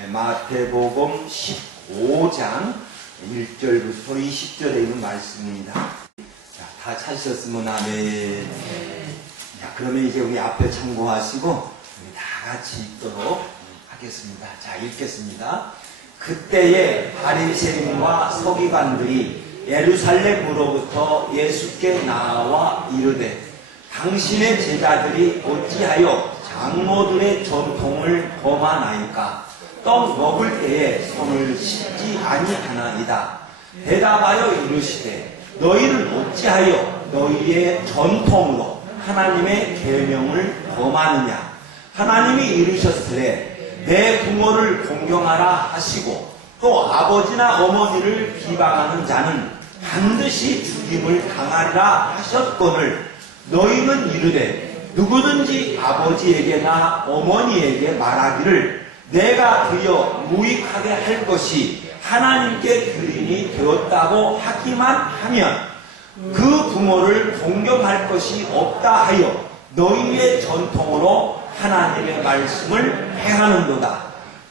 마태복음 15장 1절부터 20절에 있는 말씀입니다. 자, 다 찾으셨으면 아멘. 자, 그러면 이제 우리 앞에 참고하시고 우리 다 같이 읽도록 하겠습니다. 자, 읽겠습니다. 그때에 바리새인과 서기관들이 예루살렘으로부터 예수께 나와 이르되 당신의 제자들이 어찌하여 장로들의 전통을 범하나이까? 떡 먹을 때에 손을 씻지 아니하나이다. 대답하여 이르시되 너희는 어찌하여 너희의 전통으로 하나님의 계명을 범하느냐? 하나님이 이르셨으되 내 부모를 공경하라 하시고 또 아버지나 어머니를 비방하는 자는 반드시 죽임을 당하리라 하셨거늘 너희는 이르되 누구든지 아버지에게나 어머니에게 말하기를 내가 드려 무익하게 할 것이 하나님께 드림이 되었다고 하기만 하면 그 부모를 공경할 것이 없다 하여 너희의 전통으로 하나님의 말씀을 행하는도다.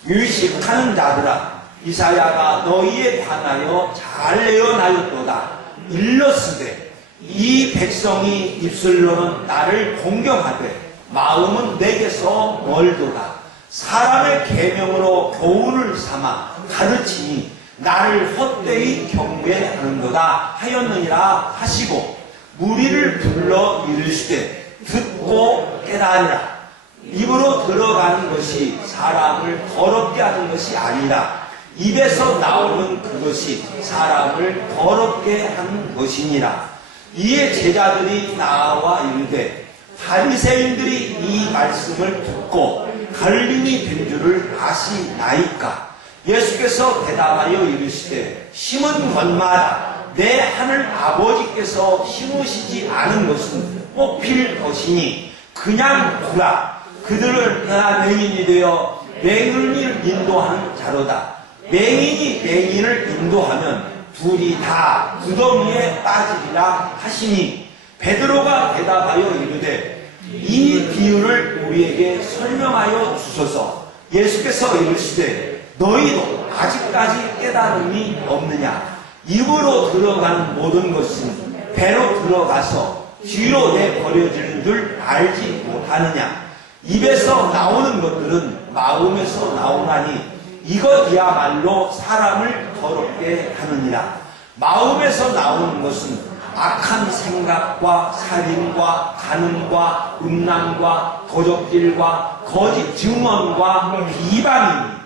유식하는 자들아, 이사야가 너희에 관하여 잘 예언하였도다. 일렀으되 이 백성이 입술로는 나를 공경하되 마음은 내게서 멀도다. 사람의 계명으로 교훈을 삼아 가르치니 나를 헛되이 경배하는도다 하였느니라 하시고 무리를 불러 이르시되 듣고 깨달으라. 입으로 들어가는 것이 사람을 더럽게 하는 것이 아니라 입에서 나오는 그것이 사람을 더럽게 하는 것이니라. 이에 제자들이 나와 이르되 바리새인들이 이 말씀을 듣고 갈림이 된 줄을 아시나이까? 예수께서 대답하여 이르시되 심은 것마다 내 하늘 아버지께서 심으시지 않은 것은 뽑힐 것이니 그냥 두라. 그들을 다 맹인이 되어 맹인을 인도하는 자로다. 맹인이 맹인을 인도하면 둘이 다 무덤에 빠지리라 하시니 베드로가 대답하여 이르되 이 비유를 우리에게 설명하여 주소서. 예수께서 이르시되 너희도 아직까지 깨달음이 없느냐? 입으로 들어가는 모든 것은 배로 들어가서 뒤로 내버려지는 줄 알지 못하느냐? 입에서 나오는 것들은 마음에서 나오나니 이것이야말로 사람을 더럽게 하느니라. 마음에서 나오는 것은 악한 생각과 살인과 간음과 음란과 도적질과 거짓 증언과 비방이니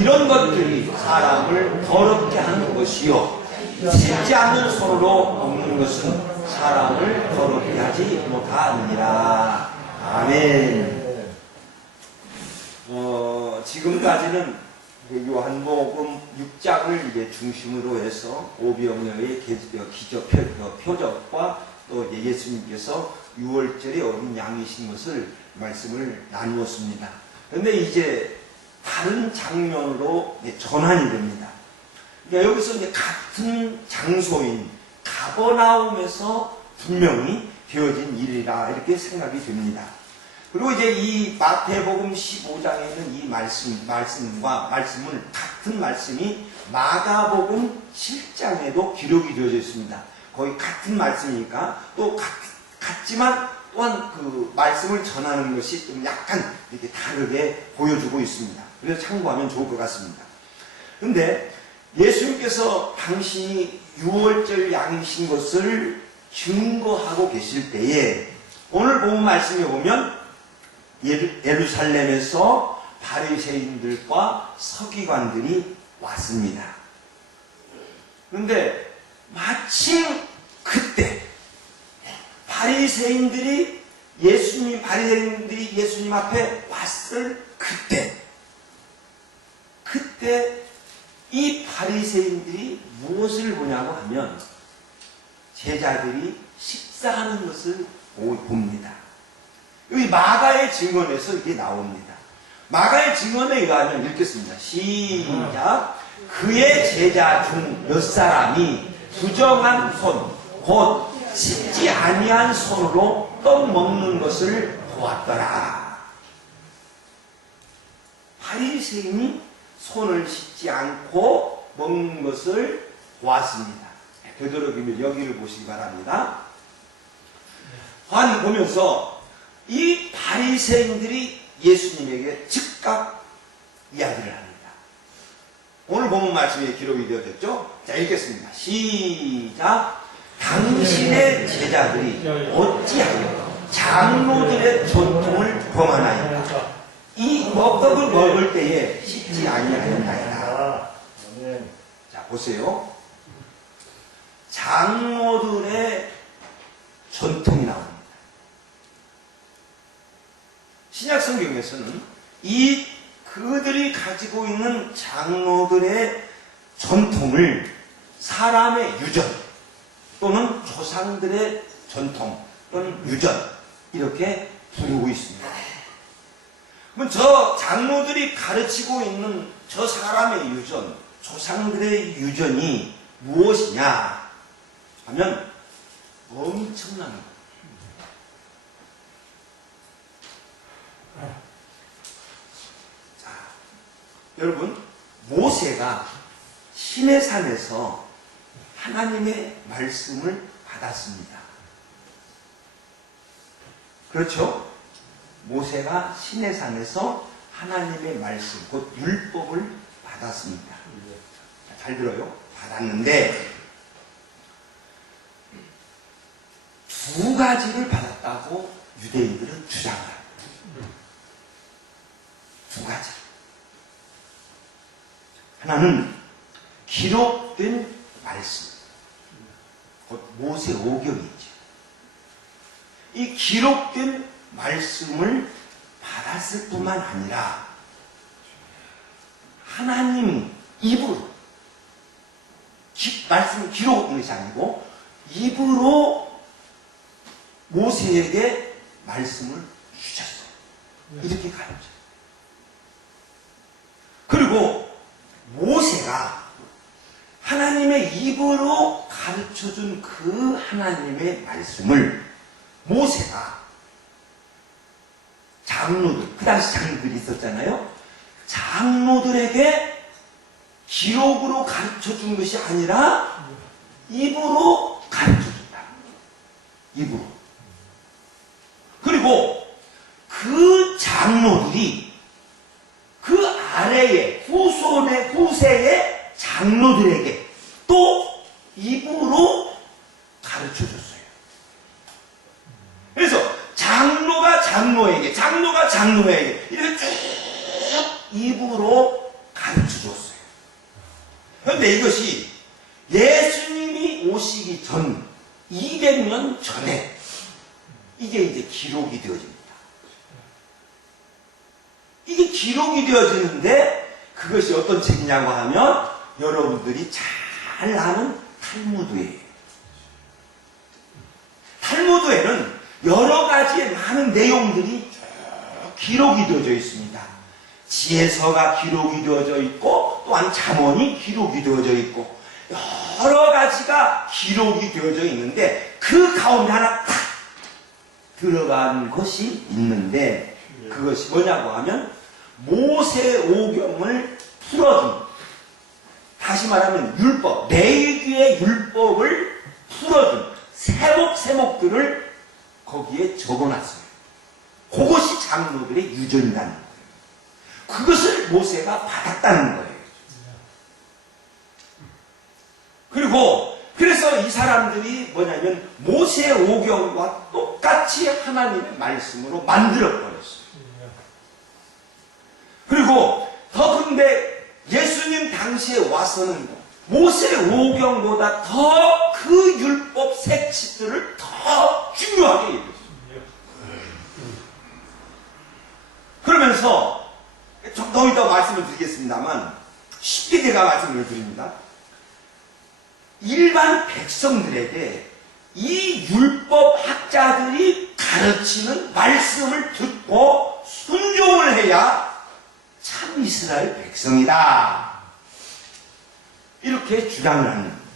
이런 것들이 사람을 더럽게 하는 것이요 씻지 않는 손으로 먹는 것은 사람을 더럽게 하지 못하느니라. 아멘. 지금까지는 요한복음 6장을 이제 중심으로 해서 오병이어의 기적 표적과 또 예수님께서 6월절에 어린 양이신 것을 말씀을 나누었습니다. 그런데 이제 다른 장면으로 전환이 됩니다. 그러니까 여기서 이제 같은 장소인 가버나움에서 분명히 되어진 일이라 이렇게 생각이 됩니다. 그리고 이제 이 마태복음 15장에 있는 이 말씀을 같은 말씀이 마가복음 7장에도 기록이 되어져 있습니다. 거의 같은 말씀이니까 또 같지만 또한 그 말씀을 전하는 것이 좀 약간 이렇게 다르게 보여주고 있습니다. 그래서 참고하면 좋을 것 같습니다. 그런데 예수님께서 당신이 6월절 양이신 것을 증거하고 계실 때에 오늘 본 말씀에 보면 예루살렘에서 바리새인들과 서기관들이 왔습니다. 그런데 마침 그때 바리새인들이 예수님 앞에 왔을 그때 이 바리새인들이 무엇을 보냐고 하면 제자들이 식사하는 것을 봅니다. 여기 마가의 증언에서 이게 나옵니다. 마가의 증언에 의하면 읽겠습니다. 시작. 그의 제자 중 몇 사람이 부정한 손, 곧 씻지 아니한 손으로 떡 먹는 것을 보았더라. 바리새인이 손을 씻지 않고 먹는 것을 보았습니다. 되도록이면 여기를 보시기 바랍니다. 보면서 이 바리새인들이 예수님에게 즉각 이야기를 합니다. 오늘 본문 말씀에 기록이 되어졌죠? 자, 읽겠습니다. 시작. 당신의 제자들이 어찌하여 장로들의 전통을 범하나이까? 이 떡을 먹을 때에 씻지 아니하였나이다. 자, 보세요. 장로들의 전통이 나옵니다. 신약 성경에서는 그들이 가지고 있는 장로들의 전통을 사람의 유전 또는 조상들의 전통 또는 유전 이렇게 부르고 있습니다. 그럼 저 장로들이 가르치고 있는 저 사람의 유전, 조상들의 유전이 무엇이냐 하면 엄청난 것. 자, 여러분, 모세가 시내산에서 하나님의 말씀을 받았습니다. 그렇죠? 모세가 시내산에서 하나님의 말씀, 곧 율법을 받았습니다. 잘 들어요? 받았는데 두 가지를 받았다고 유대인들은 주장합니다. 두 가지. 하나는 기록된 말씀, 곧 모세 오경이죠. 이 기록된 말씀을 받았을 뿐만 아니라 하나님 입으로 말씀을 기록한 것이 아니고 입으로 모세에게 말씀을 주셨어요. 이렇게 가르쳐요. 그리고 모세가 하나님의 입으로 가르쳐준 그 하나님의 말씀을 모세가 장로들, 그 당시 장로들이 있었잖아요. 장로들에게 기록으로 가르쳐준 것이 아니라 입으로 가르쳐준다. 입으로. 그리고 그 장로들이 그 아래의 후세의 장로들에게 또 입으로 가르쳐줬어요. 그래서 장로가 장로에게 이렇게 쭉 입으로 가르쳐줬어요. 그런데 이것이 예수님이 오시기 전 200년 전에 이게 이제 기록이 되어집니다. 이게 기록이 되어지는데 그것이 어떤 책이냐고 하면 여러분들이 잘 아는 탈무드예요. 탈무드에는 여러 가지의 많은 내용들이 기록이 되어져 있습니다. 지혜서가 기록이 되어져 있고 또한 잠언이 기록이 되어져 있고 여러 가지가 기록이 되어져 있는데 그 가운데 하나 딱 들어간 것이 있는데 그것이 뭐냐고 하면 모세오경을 풀어준, 다시 말하면 율법, 레위기의 율법을 풀어준 세목들을 거기에 적어놨어요. 그것이 장로들의 유전이라는 거예요. 그것을 모세가 받았다는 거예요. 그리고 그래서 이 사람들이 뭐냐면 모세오경과 똑같이 하나님의 말씀으로 만들어버렸어요. 그리고 더 근데 예수님 당시에 와서는 모세오경보다 더 그 율법 색칠들을 더 중요하게 얘기했어요. 그러면서 좀 더 이따 말씀을 드리겠습니다만 쉽게 제가 말씀을 드립니다. 일반 백성들에게 이 율법 학자들이 가르치는 말씀을 듣고 순종을 해야 참 이스라엘 백성이다. 이렇게 주장을 하는 겁니다.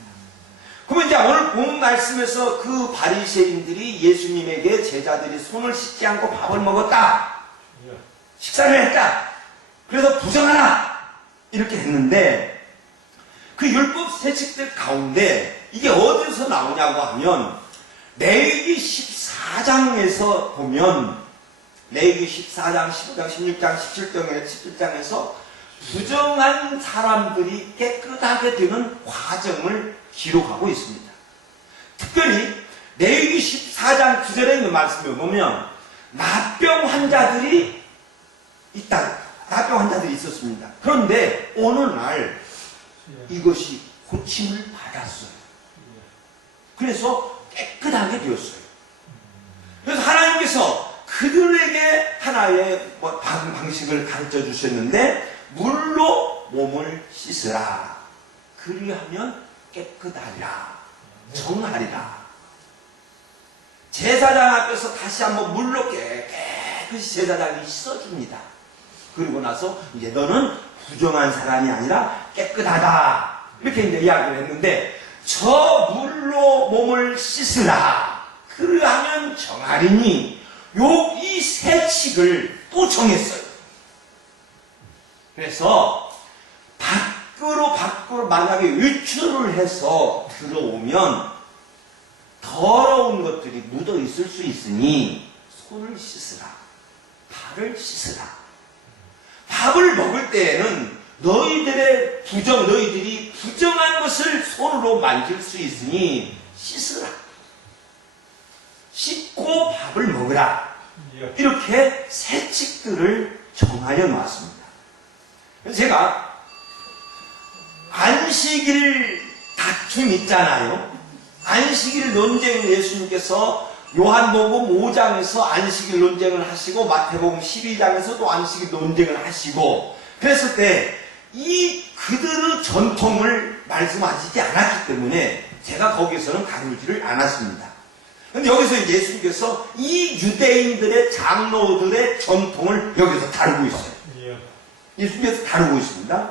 그러면 이제 오늘 본 말씀에서 그 바리새인들이 예수님에게 제자들이 손을 씻지 않고 밥을 먹었다. 식사를 했다. 그래서 부정하라. 이렇게 했는데 그 율법 세칙들 가운데 이게 어디서 나오냐고 하면 레위기 14장에서 보면 레위기 14장, 15장, 16장, 17장에서 부정한 사람들이 깨끗하게 되는 과정을 기록하고 있습니다. 특별히 레위기 14장 9절에 있는 말씀을 보면 납병 환자들이 있었습니다. 그런데 어느 날 이것이 고침을 받았어요. 그래서 깨끗하게 되었어요. 그래서 하나님께서 그들에게 하나의 방식을 가르쳐 주셨는데 물로 몸을 씻으라. 그리하면 깨끗하리라. 정하리라. 제사장 앞에서 다시 한번 물로 깨끗이 제사장이 씻어줍니다. 그리고 나서 이제 너는 부정한 사람이 아니라 깨끗하다. 이렇게 이제 이야기를 했는데 저 물로 몸을 씻으라. 그러하면 정하리니 이 세칙을 또 정했어요. 그래서 밖으로 만약에 외출을 해서 들어오면 더러운 것들이 묻어 있을 수 있으니 손을 씻으라. 발을 씻으라. 밥을 먹을 때에는 너희들이 부정한 것을 손으로 만질 수 있으니 씻으라. 씻고 밥을 먹으라. 이렇게 세칙들을 정하여 놓았습니다. 제가 안식일 다툼 있잖아요. 안식일 논쟁을 예수님께서 요한복음 5장에서 안식일 논쟁을 하시고 마태복음 12장에서 또 안식일 논쟁을 하시고 그랬을 때 그들의 전통을 말씀하시지 않았기 때문에 제가 거기서는 다루지를 않았습니다. 근데 여기서 예수님께서 이 유대인들의 장로들의 전통을 여기서 다루고 있어요. 예수님께서 다루고 있습니다.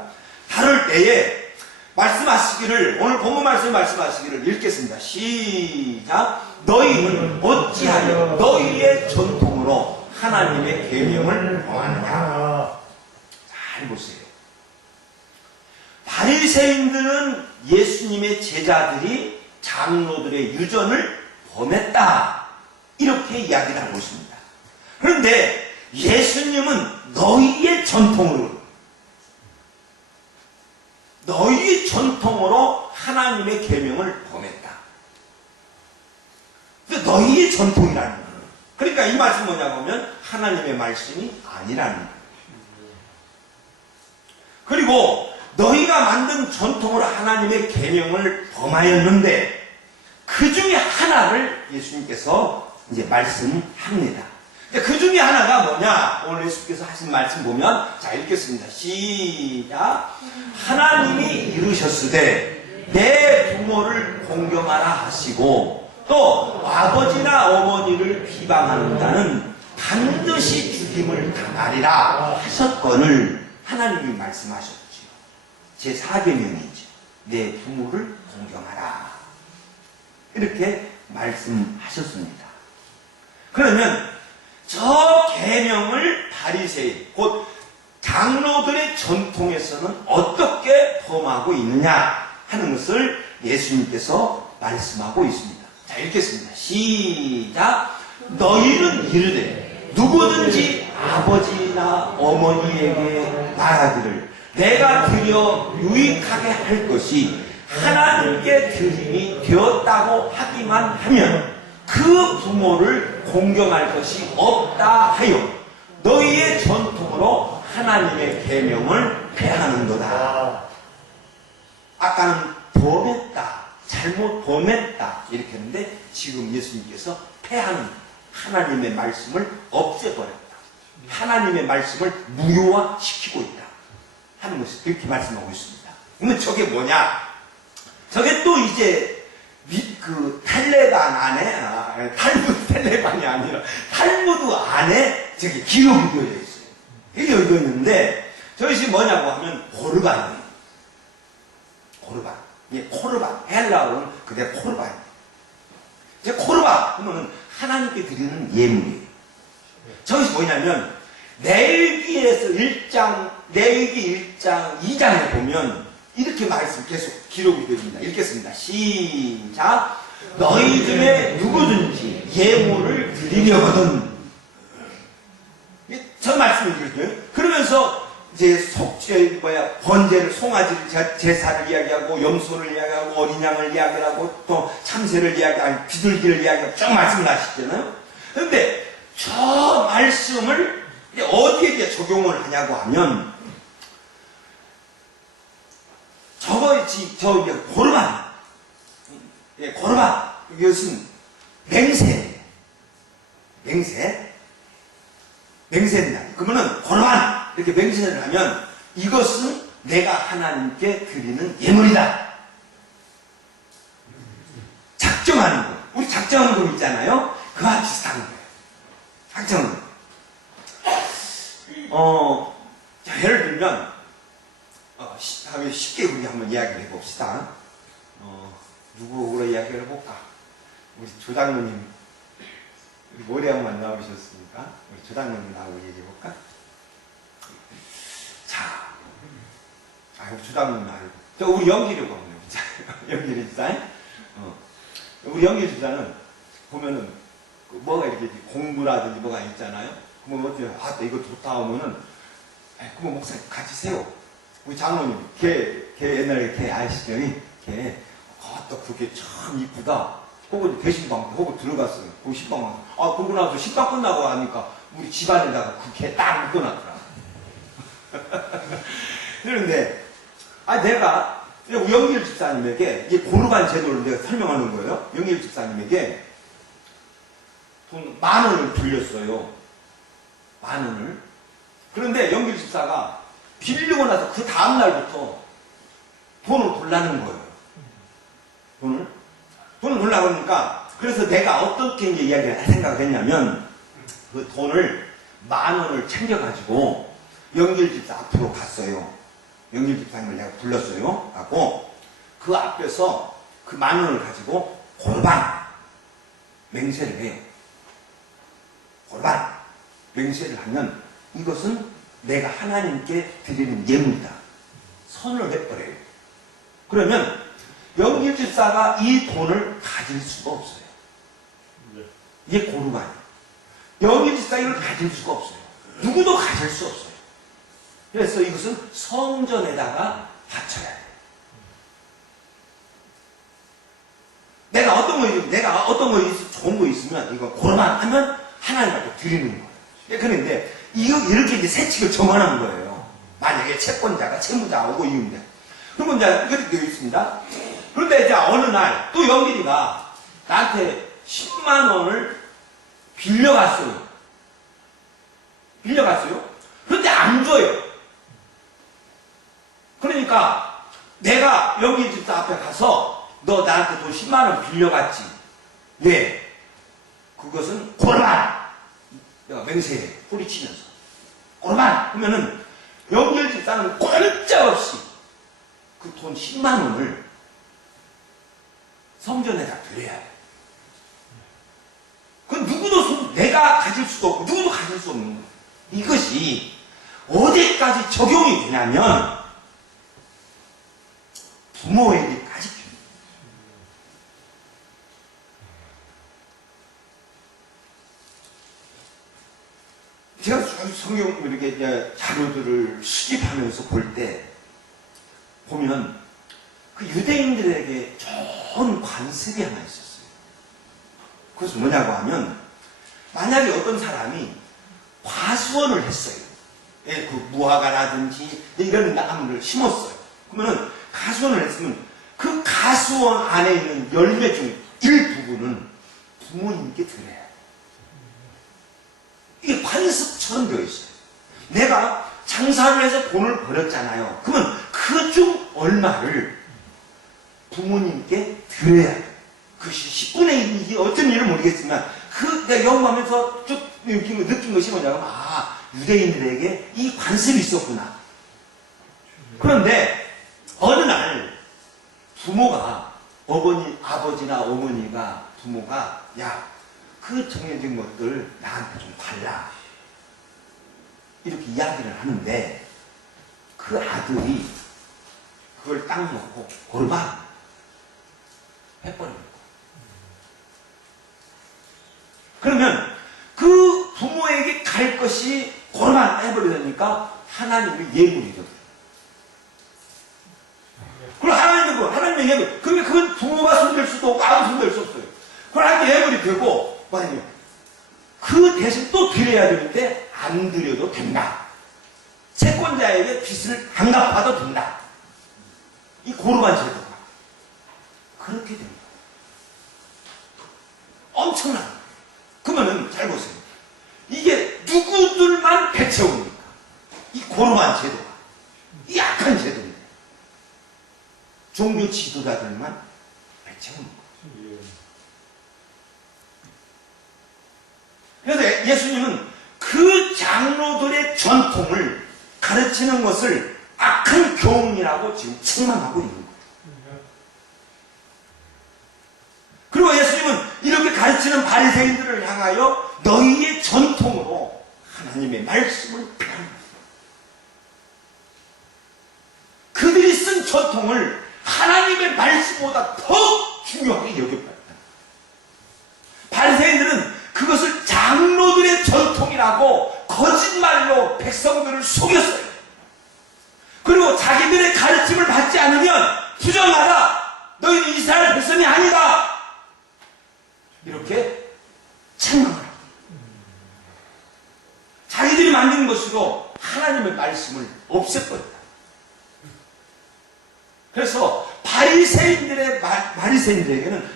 다룰 때에 말씀하시기를, 오늘 본문 말씀 말씀하시기를 읽겠습니다. 시작. 너희는 어찌하여 너희의 전통으로 하나님의 계명을 범하느냐. 잘 보세요. 바리새인들은 예수님의 제자들이 장로들의 유전을 범했다. 이렇게 이야기를 하고 있습니다. 그런데 예수님은 너희의 전통으로 하나님의 계명을 범했다. 너희의 전통이라는 거예요. 그러니까 이 말씀 뭐냐고 하면 하나님의 말씀이 아니라는 거예요. 그리고 너희가 만든 전통으로 하나님의 계명을 범하였는데 그 중에 하나를 예수님께서 이제 말씀합니다. 그 중에 하나가 뭐냐? 오늘 예수께서 하신 말씀 보면, 자, 읽겠습니다. 시작. 하나님이 이르셨으되 내 부모를 공경하라 하시고 또 아버지나 어머니를 비방하는 자는 반드시 죽임을 당하리라 하셨거늘 하나님이 말씀하셨죠. 제 4계명이죠. 내 부모를 공경하라. 이렇게 말씀하셨습니다. 그러면 저 계명을 바리새인 곧 장로들의 전통에서는 어떻게 범하고 있느냐 하는 것을 예수님께서 말씀하고 있습니다. 자, 읽겠습니다. 시작. 너희는 이르되 누구든지 아버지나 어머니에게 말하기를 내가 드려 유익하게 할 것이 하나님께 드림이 되었다고 하기만 하면 그 부모를 공경할 것이 없다 하여 너희의 전통으로 하나님의 계명을 폐하는도다. 아까는 범했다, 잘못 범했다 이렇게 했는데 지금 예수님께서 폐하는 하나님의 말씀을 없애버렸다. 하나님의 말씀을 무효화시키고 있다 하는 것을 그렇게 말씀하고 있습니다. 그러면 저게 뭐냐? 저게 또 이제 탈레반 안에, 탈레반이 아니라, 탈무드 안에 저기 기록이 되어져 있어요. 이게 되어져 있는데, 저것이 뭐냐고 하면, 고르반이에요. 고르반. 예, 코르반. 헬라어로는 그대로 코르반이에요. 이제 코르반, 그러면 하나님께 드리는 예물이에요. 저것이 뭐냐면, 레위기에서 1장 레위기 1장 2장에 보면 이렇게 말씀 계속 기록이 됩니다. 읽겠습니다. 시작. 너희 중에 누구든지 예물을 드리려거든. 저 말씀을 드렸죠. 그러면서 이제 번제를, 송아지를, 제사를 이야기하고, 염소를 이야기하고, 어린 양을 이야기하고, 또 참새를 이야기하고, 비둘기를 이야기하고, 쭉 말씀을 하시잖아요. 그런데 저 말씀을 이제 어디에 이제 적용을 하냐고 하면, 고르반. 예, 고르반. 이것은 맹세. 맹세입니다. 그러면은 고르반. 이렇게 맹세를 하면 이것은 내가 하나님께 드리는 예물이다. 작정하는 거. 우리 작정하는 거 있잖아요. 그와 비슷한 거예요. 작정하는 거. 자, 예를 들면, 쉽게 우리 한번 이야기를 해봅시다. 누구로 이야기를 해볼까? 우리 조장로님, 우리 모래양만 나오셨습니까? 우리 조장로님 나오고 얘기해볼까? 자, 조장로님 말고. 우리 연기를 한번 해보자. 연기를 집사. 우리 연기 집사는 보면은, 뭐가 이렇게 공부라든지 뭐가 있잖아요. 그러면 어떻게, 이거 좋다 하면은, 그러면 목사님 같이 세워. 우리 장로님, 걔 옛날에 걔 아시죠? 걔, 또 그게 참 이쁘다. 혹은 대신방, 혹은 들어갔어요. 그 신방, 그러고 나서 신방 끝나고 하니까 우리 집안에다가 그 걔 딱 묶어놨더라. 그런데, 내가, 우리 영길 집사님에게, 이 고르반 제도를 내가 설명하는 거예요. 영길 집사님에게 돈 10,000원을 빌렸어요. 10,000원을. 그런데 영길 집사가 빌리고 나서 그 다음날부터 돈을 돌라는 거예요. 돈을 돌라고 그러니까, 그래서 내가 어떻게 이제 생각을 했냐면, 그 돈을 10,000원을 챙겨가지고 영길 집사 앞으로 갔어요. 영길 집사님을 내가 불렀어요. 하고, 그 앞에서 그 10,000원을 가지고 고르반 맹세를 해요. 고르반 맹세를 하면 이것은 내가 하나님께 드리는 예물이다. 선을 해버려요. 그러면 영길 집사가 이 돈을 가질 수가 없어요. 이게 고르반이에요. 영길 집사가 이걸 가질 수가 없어요. 누구도 가질 수 없어요. 그래서 이것은 성전에다가 바쳐야 해요. 내가 어떤 거 좋은 거 있으면 이거 고르반 하면 하나님한테 드리는 거예요. 그런데 이렇게 이제 세칙을 정하는 거예요. 만약에 채권자가 채무자가 오고 이유인데. 그러면 이제 이렇게 되어 있습니다. 그런데 이제 어느 날 또 영길이가 나한테 10만 원을 빌려갔어요. 그런데 안 줘요. 그러니까 내가 영길 집사 앞에 가서 너 나한테 돈 10만 원 빌려갔지. 왜? 그것은 고르반. 내가 맹세해. 뿌리치면서. 고르반 하면은 영길 집사는 꼼짝없이 그 돈 10만 원을 성전에다 드려야 해. 그건 내가 가질 수도 없고, 누구도 가질 수 없는 거예요. 이것이 어디까지 적용이 되냐면, 부모에게까지 줍니다. 제가 성경 이렇게 자료들을 수집하면서 볼 때, 보면, 그 유대인들에게 좋은 관습이 하나 있었어요. 그것은 뭐냐고 하면, 만약에 어떤 사람이 과수원을 했어요. 그 무화과라든지 이런 나무를 심었어요. 그러면은 가수원을 했으면 그 가수원 안에 있는 열매 중 일부분은 부모님께 드려야 해요. 이게 관습처럼 되어 있어요. 내가 장사를 해서 돈을 벌었잖아요. 그러면 그 중 얼마를 부모님께 드려야 돼요. 그것이 10분의 1이 어떤 일을 모르겠지만, 내가 연구하면서 쭉 느낀 것이 뭐냐면, 유대인들에게 이 관습이 있었구나. 그런데, 어느 날, 아버지나 어머니가, 부모가, 그 정해진 것들 나한테 좀 달라. 이렇게 이야기를 하는데, 그 아들이 그걸 딱 놓고 골반 해버립니다. 그러면 그 부모에게 갈 것이 골반 해버리니까 하나님의 예물이 되어요. 그럼 하나님의 예물. 그러면 그건 부모가 손댈 수도 없고 아무 손댈 수 없어요. 그럼 하나님의 예물이 되고, 뭐냐면, 그 대신 또 드려야 되는데, 안 드려도 된다. 채권자에게 빚을 안 갚아도 된다. 이 고르반 제도가. 그렇게 됩니다. 엄청난. 그러면은, 잘 보세요. 이게 누구들만 배채웁니까? 이 고르반 제도가. 이 약한 제도입니다. 종교 지도자들만 배채우는 거예요. 그래서 예수님은 그 장로들의 전통을 가르치는 것을 악한 교훈이라고 지금 책망하고 있는 거예요. 그리고 예수님은 이렇게 가르치는 바리새인들을 향하여 너희의 전통으로 하나님의 말씀을 폐하는 거예요. 그들이 쓴 전통을 하나님의 말씀보다 더 중요하게 여겼다. 바리새인들은 그것을 장로들의 전통이라고 거짓말로 백성들을 속였어요. 그리고 자기들의 가르침을 받지 않으면 부정하다. 너희는 이스라엘 백성이 아니다. 이렇게 책망을 합니다. 자기들이 만든 것으로 하나님의 말씀을 없애버렸다. 그래서 바리새인들에게는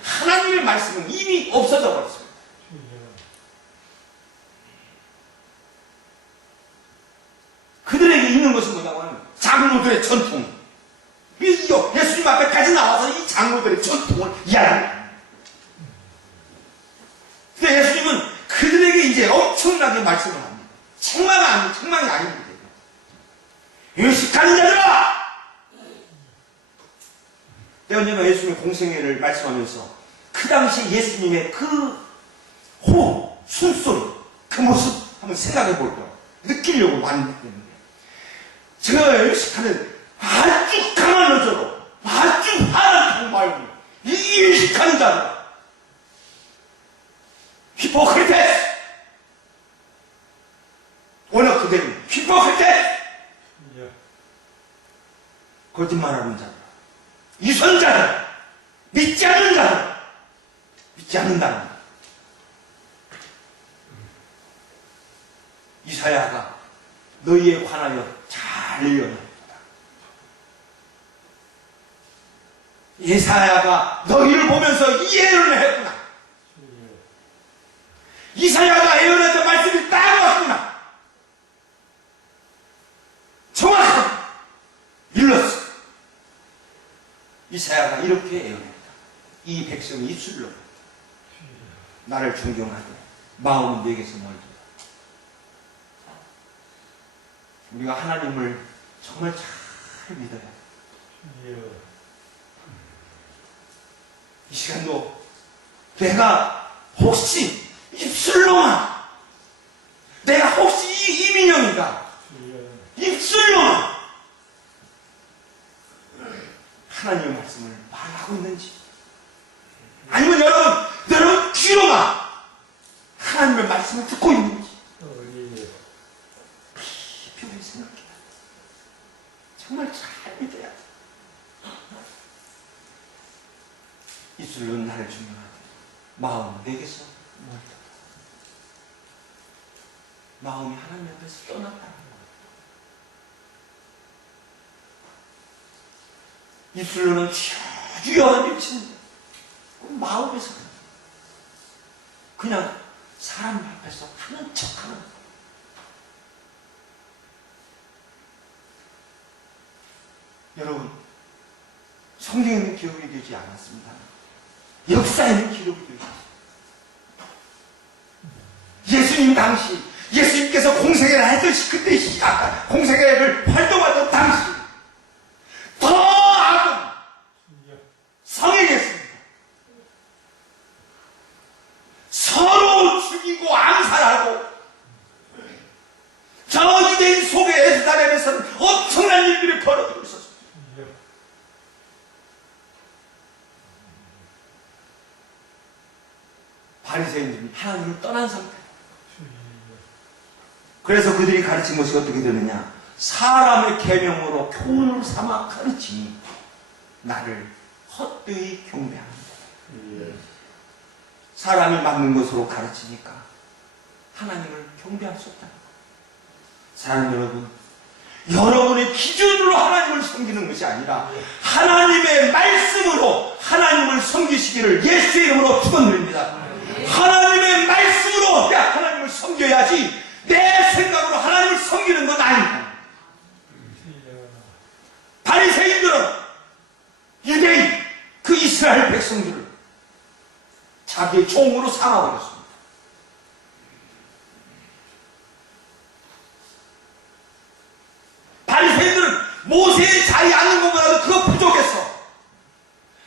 하나님의 말씀은 이미 없어져 버렸습니다. 그들에게 있는 것은 뭐냐고 하면 장로들의 전통. 예수님 앞에까지 나와서 이 장로들의 전통을 이야기합니다. 근데 예수님은 그들에게 이제 엄청나게 말씀을 합니다. 책망이 아닙니다. 의식하는 자들아! 때문에 예수님의 공생애를 말씀하면서 그 당시 예수님의 그 호흡, 숨소리, 그 모습 한번 생각해 볼까요? 느끼려고 많이 느끼는데 제가 의식하는 아주 강한 여자로 아주 환한 말로 이 의식하는 자들 히포크리테스 워낙 그대는 히포크리테스 거짓말하는 자들 이선자들, 믿지 않는 자들, 믿지 않는다는 이사야가 너희에 관하여 잘 예언했다. 이사야가 너희를 보면서 이 예언을 했구나. 이사야가 예언했던 말씀이 딱 왔구나. 정확하게 일렀어. 이사야가 이렇게 예언했다. 이 백성이 입술로 나를 존경하되 마음은 내게서 멀다. 우리가 하나님을 정말 잘 믿어야 돼. 이 시간도 내가 혹시 입술로만 내가 혹시 이민영이가 입술로만 하나님의 말씀을 말하고 있는지 아니면 여러분 귀로만 하나님의 말씀을 듣고 있는지 비교해 생각해야 정말 잘 믿어야 돼. 입술로는 나를 중요하게 마음은 내게서 멀다. 마음이 하나님 앞에서 떠났다. 입술로는 주여 미치는데 마음에서 그냥 사람 앞에서 하는 척하는 거예요. 여러분 성경에는 기록이 되지 않았습니다. 역사에는 기록이 되지 않습니다. 예수님 당시 예수님께서 공생애를 하듯이 그때 시작한 공생애를 활동하던 당시 더 악은 성행했습니다. 서로 죽이고 암살하고 저 유대인 속의 예루살렘에서는 엄청난 일들이 바리새인들이 벌어지고 있었습니다. 바리새인들은 하나님을 떠난 상태. 그래서 그들이 가르친 것이 어떻게 되느냐? 사람의 계명으로 교훈을 삼아 가르치니 나를 헛되이 경배합니다. 사람이 맞는 것으로 가르치니까 하나님을 경배할 수 없다는 거예요. 사랑하는 여러분, 여러분의 기준으로 하나님을 섬기는 것이 아니라 하나님의 말씀으로 하나님을 섬기시기를 예수의 이름으로 축원드립니다. 하나님의 말씀으로 하나님을 섬겨야지 내 생각으로 하나님을 섬기는 건 아닙니다. 바리새인들은 유대인 그 이스라엘 백성들을 자기의 종으로 삼아버렸습니다. 바리새인들은 모세의 자리에 앉는 것보다도 그거 부족했어.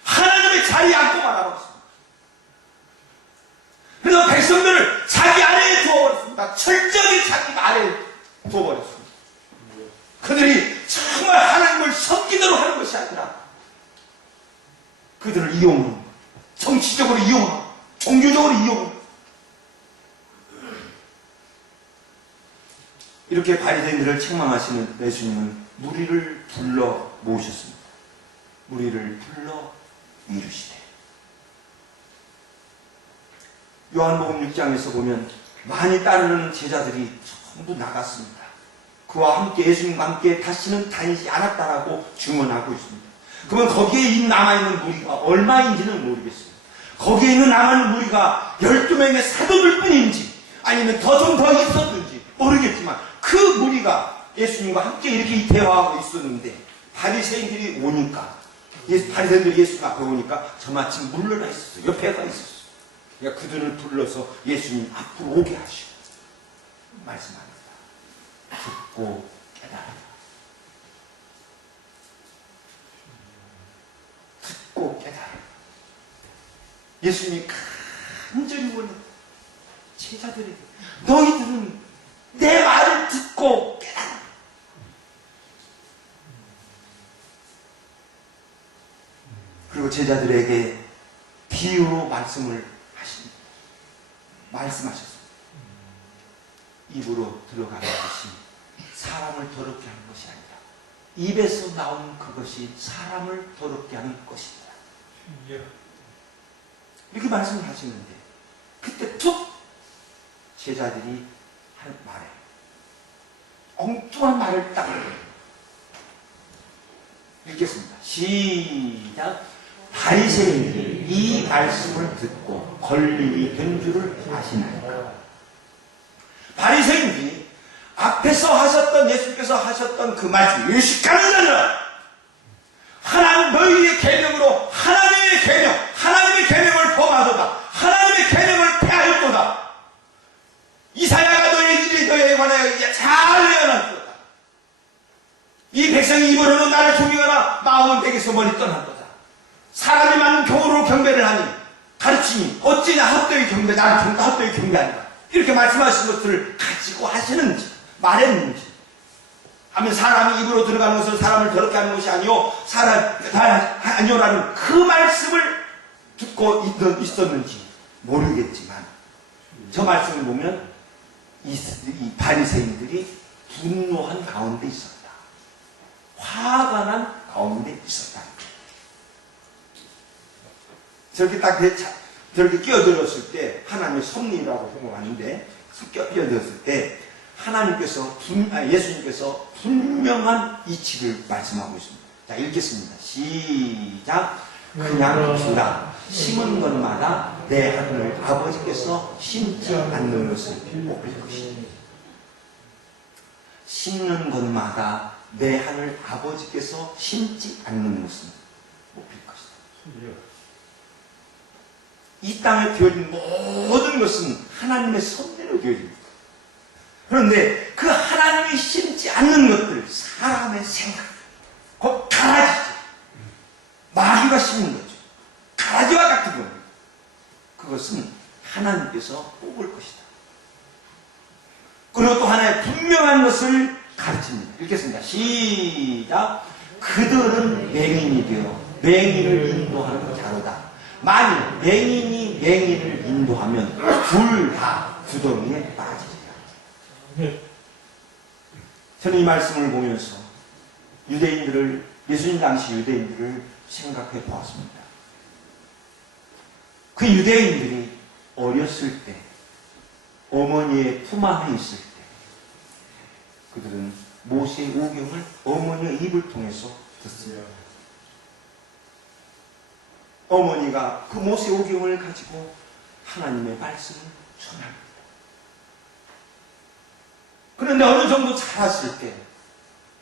하나님의 자리에 앉고 말아버렸습니다. 그래서 백성들을 자기 아래에 두어버렸습니다. 철저히 자기 아래에 두어버렸습니다. 그들이 정말 하나님을 섬기도록 하는 것이 아니라 그들을 이용하고 정치적으로 이용하고 종교적으로 이용하고 이렇게 바리새인들을 책망하시는 예수님은 무리를 불러 모으셨습니다. 무리를 불러 이루시되 요한복음 6장에서 보면 많이 따르는 제자들이 전부 나갔습니다. 그와 함께 예수님과 함께 다시는 다니지 않았다라고 증언하고 있습니다. 그러면 거기에 남아있는 무리가 얼마인지는 모르겠습니다. 거기에 있는 남아있는 무리가 12명의 사도들 뿐인지 아니면 좀 더 있었는지 모르겠지만 그 무리가 예수님과 함께 이렇게 대화하고 있었는데 바리새인들이 오니까 바리새인들이 예수님 앞에 오니까 저마침 물러나 있었어요. 옆에 가 있었어요. 그러니까 그들을 불러서 예수님 앞으로 오게 하시고 말씀합니다. 듣고 깨달아. 듣고 깨달아. 예수님이 간절히 원해 제자들에게 너희들은 내 말을 듣고 깨달아. 그리고 제자들에게 비유로 말씀을 하십니다. 말씀하셨습니다. 입으로 들어가는 것이 사람을 더럽게 하는 것이 아니라 입에서 나오는 그것이 사람을 더럽게 하는 것입니다. 이렇게 말씀을 하시는데 그때 툭 제자들이 한 말에 엉뚱한 말을 딱 읽겠습니다. 시작. 바리새인들이 이 말씀을 듣고 걸림이 된 줄을 아시나이까. 바리새인들이 앞에서 하셨던 예수께서 하셨던 그 말씀 의식하는 자들아 하나님 너희의 계명으로 하나님의 계명을 범하도다. 하나님의 계명을 폐하였도다. 이사야가 너희의 일에 너희에 관하여 잘 예언하였도다. 이 백성이 입으로는 나를 존경하나 마음은 내게서 멀리 떠났도다. 사람이 많은 경우로 경배를 하니 가르치니 어찌냐 헛되이 경배 나를 헛되이 경배하니까 이렇게 말씀하신 것들을 가지고 하시는지 말했는지 하면 사람이 입으로 들어가는 것은 사람을 더럽게 하는 것이 아니오라는 그 말씀을 듣고 있었는지 모르겠지만 저 말씀을 보면 이 바리새인들이 분노한 가운데 있었다. 화가 난 가운데 있었다. 저렇게 끼어들었을 때 하나님의 섭리라고 생각하는데 끼어들었을 때 하나님께서 예수님께서 분명한 이치를 말씀하고 있습니다. 자 읽겠습니다. 시작. 그냥 두라. 심은 것마다 내 하늘 아버지께서 심지 않는 것을 못 빌 것이다. 심는 것마다 내 하늘 아버지께서 심지 않는 것은 못 빌 것이다. 이 땅에 되어진 모든 것은 하나님의 섭리로 되어집니다. 그런데 그 하나님이 심지 않는 것들, 사람의 생각, 곧 가라지죠. 마귀가 심는 거죠. 가라지와 같은 겁니다. 그것은 하나님께서 뽑을 것이다. 그리고 또 하나의 분명한 것을 가르칩니다. 읽겠습니다. 시작. 그들은 맹인이 되어 맹인을 인도하는 자로다. 만일 맹인이 맹인을 인도하면 둘 다 구덩이에 빠지리라. 저는 이 말씀을 보면서 예수님 당시 유대인들을 생각해 보았습니다. 그 유대인들이 어렸을 때, 어머니의 품 안에 있을 때, 그들은 모세의 오경을 어머니의 입을 통해서 듣습니다. 어머니가 그 모세의 오경을 가지고 하나님의 말씀을 전합니다. 그런데 어느 정도 자랐을 때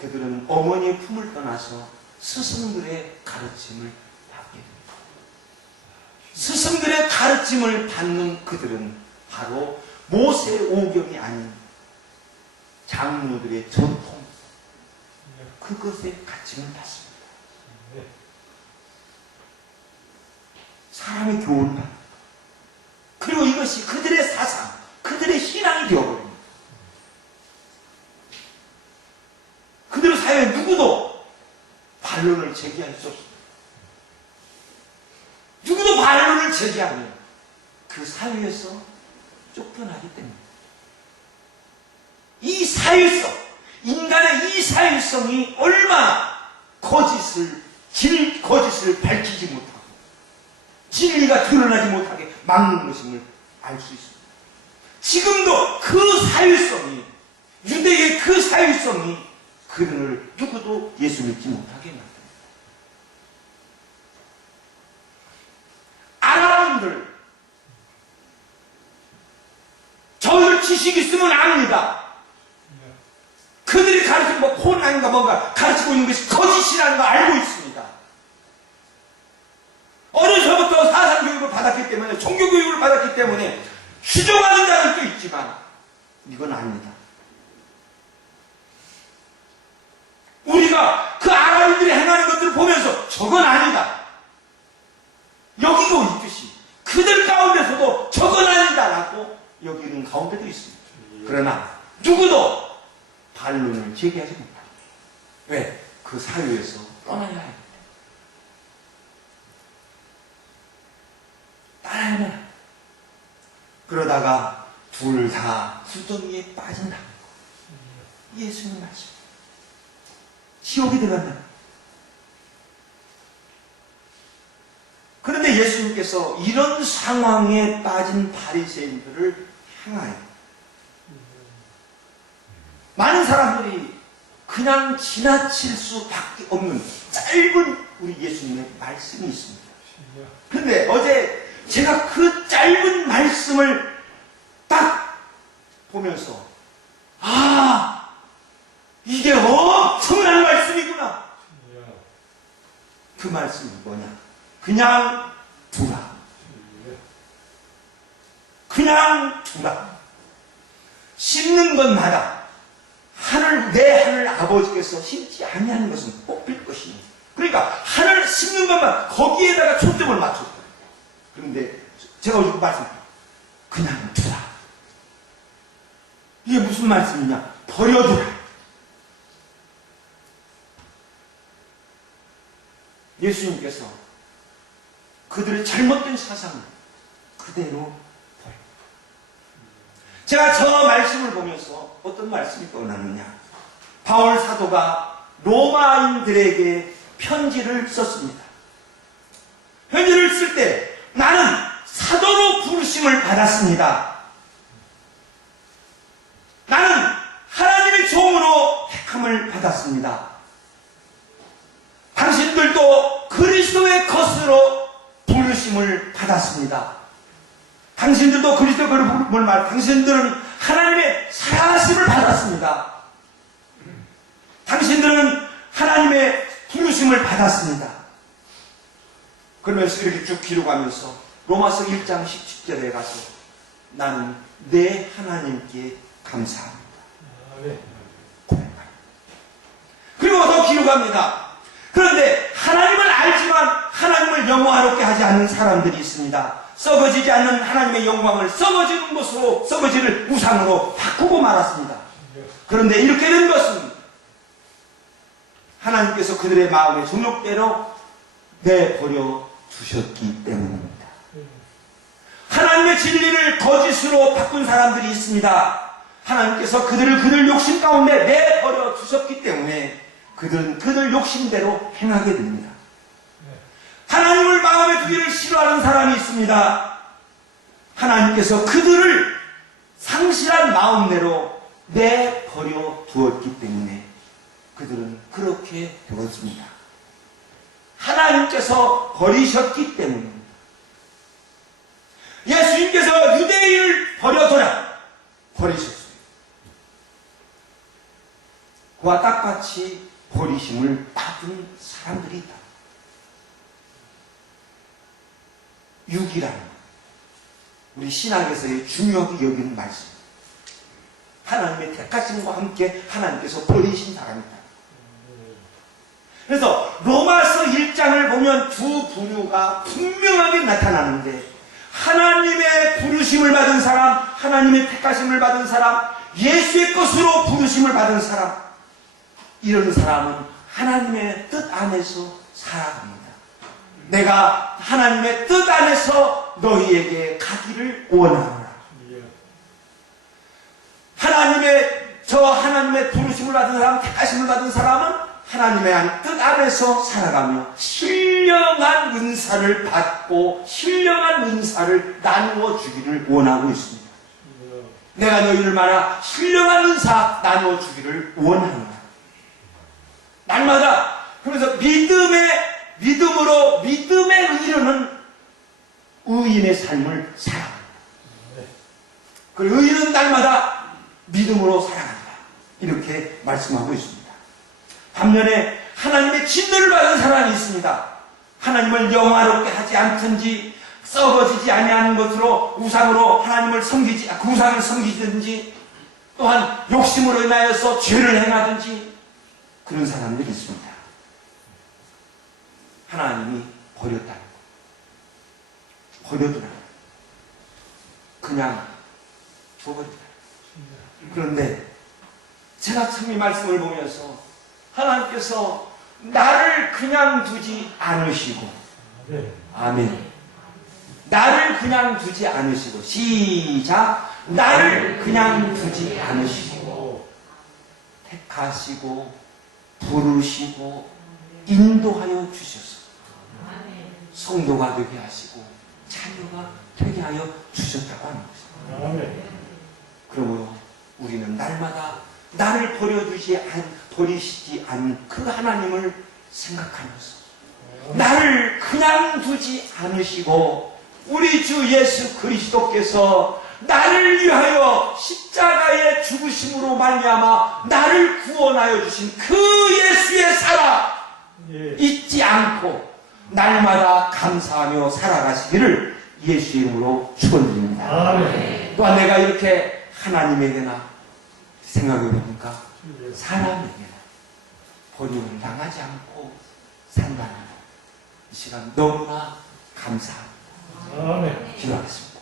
그들은 어머니의 품을 떠나서 스승들의 가르침을 받게 됩니다. 스승들의 가르침을 받는 그들은 바로 모세의 오경이 아닌 장로들의 전통, 그것에 가르침을 받습니다. 사람의 교훈을 받는 것. 그리고 이것이 그들의 사상, 그들의 신앙이 되어버립니다. 그들의 사회에 누구도 반론을 제기할 수 없습니다. 누구도 반론을 제기하면 그 사회에서 쫓겨나기 때문에 이 사회성, 인간의 이 사회성이 얼마나 거짓을 밝히지 못하고 진리가 드러나지 못하게 막는 것임을 알 수 있습니다. 지금도 그 사회성이, 유대의 그 사회성이 그들을 누구도 예수 믿지 못하게 만듭니다. 아람들, 저들 지식 있으면 압니다. 그들이 가르치는 뭐 코난인가 뭔가 가르치고 있는 것이 거짓이라는 걸 알고 있습니다. 어려서부터 사상교육을 받았기 때문에, 종교교육을 받았기 때문에 추종하는 자들도 있지만 이건 아닙니다. 우리가 그 아람들이 행하는 것들을 보면서 저건 아니다, 여기고 있듯이 그들 가운데서도 저건 아니다라고 여기는 가운데도 있습니다. 그러나 누구도 반론을 제기하지 못합니다. 왜? 그 사회에서 떠나야 합니다. 따라야만 합니다. 그러다가 둘 다 구덩이에 빠진다. 예수님 말씀. 지옥이 들어간다. 그런데 예수님께서 이런 상황에 빠진 바리새인들을 향하여 많은 사람들이 그냥 지나칠 수밖에 없는 짧은 우리 예수님의 말씀이 있습니다. 그런데 어제 제가 그 짧은 말씀을 딱 보면서 이게 엄청난 말씀이구나. 그 말씀이 뭐냐? 그냥 두라. 그냥 두라. 심는 것마다 내 하늘 아버지께서 심지 아니하는 것은 뽑힐 것이니. 그러니까 하늘 심는 것만 거기에다가 초점을 맞췄다. 그런데 제가 요즘 말씀드려요. 그냥 두라. 이게 무슨 말씀이냐? 버려두라. 예수님께서 그들의 잘못된 사상을 그대로 버려. 제가 저 말씀을 보면서 어떤 말씀이 떠나느냐? 바울 사도가 로마인들에게 편지를 썼습니다. 편지를 쓸 때 나는 사도로 부르심을 받았습니다. 나는 하나님의 종으로 택함을 받았습니다. 당신들도 그리스도의 것으로 부르심을 받았습니다. 당신들도 그리스도의 부르심을 받았습니다. 당신들은 하나님의 사랑하심을 받았습니다. 당신들은 하나님의 부르심을 받았습니다. 그러면서 이렇게 쭉 기록하면서 로마서 1장 17절에 가서 나는 내 하나님께 감사합니다. 고백합니다. 그리고 더 기록합니다. 그런데 하나님을 알지만 하나님을 영화롭게 하지 않는 사람들이 있습니다. 썩어지지 않는 하나님의 영광을 썩어지는 것으로, 썩어지는 우상으로 바꾸고 말았습니다. 그런데 이렇게 된 것은 하나님께서 그들의 마음의 정욕대로 내버려 두셨기 때문입니다. 하나님의 진리를 거짓으로 바꾼 사람들이 있습니다. 하나님께서 그들 욕심 가운데 내버려 두셨기 때문에 그들은 그들 욕심대로 행하게 됩니다. 하나님을 마음에 두기를 싫어하는 사람이 있습니다. 하나님께서 그들을 상실한 마음대로 내버려 두었기 때문에 그들은 그렇게 되었습니다. 하나님께서 버리셨기 때문입니다. 예수님께서 유대인을 버려둬라 버리셨어요. 그와 딱같이 버리심을 받은 사람들이 있다. 육이라는 우리 신학에서의 중요하게 여기는 말씀. 하나님의 택하심과 함께 하나님께서 버리신 사람이다. 그래서 로마서 1장을 보면 두 부류가 분명하게 나타나는데 하나님의 부르심을 받은 사람, 하나님의 택하심을 받은 사람, 예수의 것으로 부르심을 받은 사람, 이런 사람은 하나님의 뜻 안에서 살아갑니다. 내가 하나님의 뜻 안에서 너희에게 가기를 원하노라. 하나님의 부르심을 받은 사람, 택하심을 받은 사람은 하나님의 뜻 안에서 살아가며 신령한 은사를 받고 신령한 은사를 나누어 주기를 원하고 있습니다. 내가 너희를 말하 신령한 은사 나누어 주기를 원하노라. 날마다 그래서 믿음으로 믿음에 이르는 의인의 삶을 살아갑니다. 그 의인은 날마다 믿음으로 살아간다. 이렇게 말씀하고 있습니다. 반면에 하나님의 진노를 받은 사람이 있습니다. 하나님을 영화롭게 하지 않든지 썩어지지 아니하는 것으로 우상으로 하나님을 섬기지 그 우상을 섬기든지 또한 욕심으로 인하여서 죄를 행하든지 그런 사람들이 있습니다. 하나님이 버렸다는 것. 버려두라. 그냥 줘버리라. 그런데 제가 참 이 말씀을 보면서 하나님께서 나를 그냥 두지 않으시고 아멘. 나를 그냥 두지 않으시고 시작. 나를 그냥 두지 않으시고 택하시고 부르시고 인도하여 주셔서 성도가 되게 하시고 자녀가 되게 하여 주셨다고 하는 것입니다. 그러므로 우리는 날마다 나를 버리시지 않은 그 하나님을 생각하면서 나를 그냥 두지 않으시고 우리 주 예수 그리스도께서 나를 위하여 십자가의 죽으심으로 말미암아 나를 구원하여 주신 그 예수의 사랑 잊지 않고 날마다 감사하며 살아가시기를 예수 이름으로 축원드립니다. 또한 내가 이렇게 하나님에게나 생각해보니까 사람에게나 버림을 당하지 않고 산다는 것, 이 시간 너무나 감사합니다. 기도하겠습니다.